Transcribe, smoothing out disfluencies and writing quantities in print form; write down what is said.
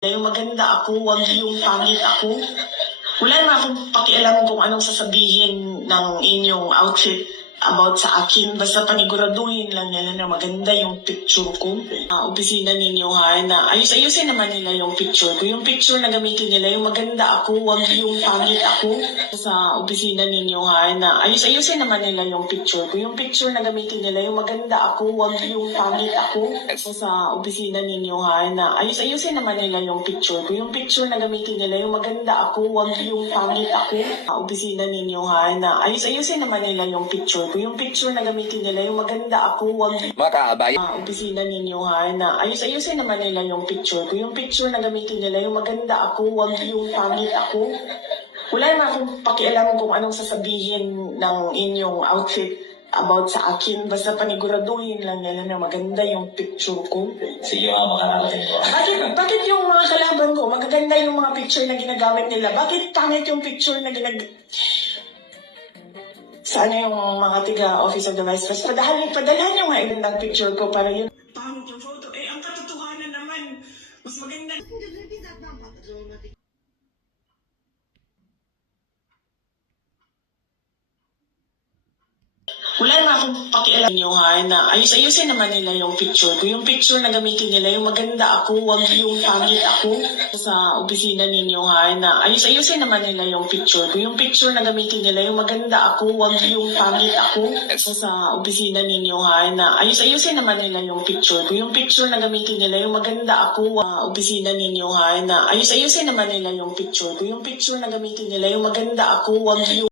Yung maganda ako, wag yung pangit ako. Wala na akong pakialam kung anong sasabihin ng inyong outfit about sa akin. Basta paniguraduhin lang nila na maganda yung picture ko. Opisina ninyo ha, na ayusin naman nila yung picture ko. Yung picture na gamitin nila, yung maganda ako, wag yung pangit ako. Sa opisina ninyo ha, na ayusin naman nila yung picture ko. Yung picture na gamitin nila, yung maganda ako, wag yung pangit ako. Sa opisina ninyo ha, na ayusin naman nila yung picture ko. Yung picture na gamitin nila, yung maganda ako, wag yung pangit ako. Opisina ninyo ha, na ayusin naman nila yung picture ko. Yung picture na gamitin nila, yung maganda ako, wag Mga kaabay, opisina ninyo ha, na ayusin naman nila yung picture ko. Yung picture na gamitin nila, yung maganda ako, wag yung pangit ako. Wala na akong pakialam kung anong sasabihin ng inyong outfit about sa akin. Basta paniguraduhin lang nila na maganda yung picture ko. Sige mga makarating ko. Bakit yung mga kalaban ko, magaganda yung mga picture na ginagamit nila? Bakit pangit yung picture na Sana yung mga tiga-office of the vice president, padalhan yung mga ibang picture ko para yun. Pangit yung photo. Ang katotohanan naman, mas maganda. Wala na akong pakialam nyo ha, na ayusin naman nila yung picture ko. Yung picture na gamitin nila, yung maganda ako, wag yung pangit ako. Sa opisina ninyo ha, na ayusin naman nila yung picture ko. Yung picture na gamitin nila, yung maganda ako, wag yung pangit ako. Sa opisina ninyo ha, na ayusin naman nila yung picture ko. Yung picture na gamitin nila, yung maganda ako, opisina ninyo ha, na ayusin naman nila yung picture ko. Yung picture na gamitin nila, yung maganda ako, wag yung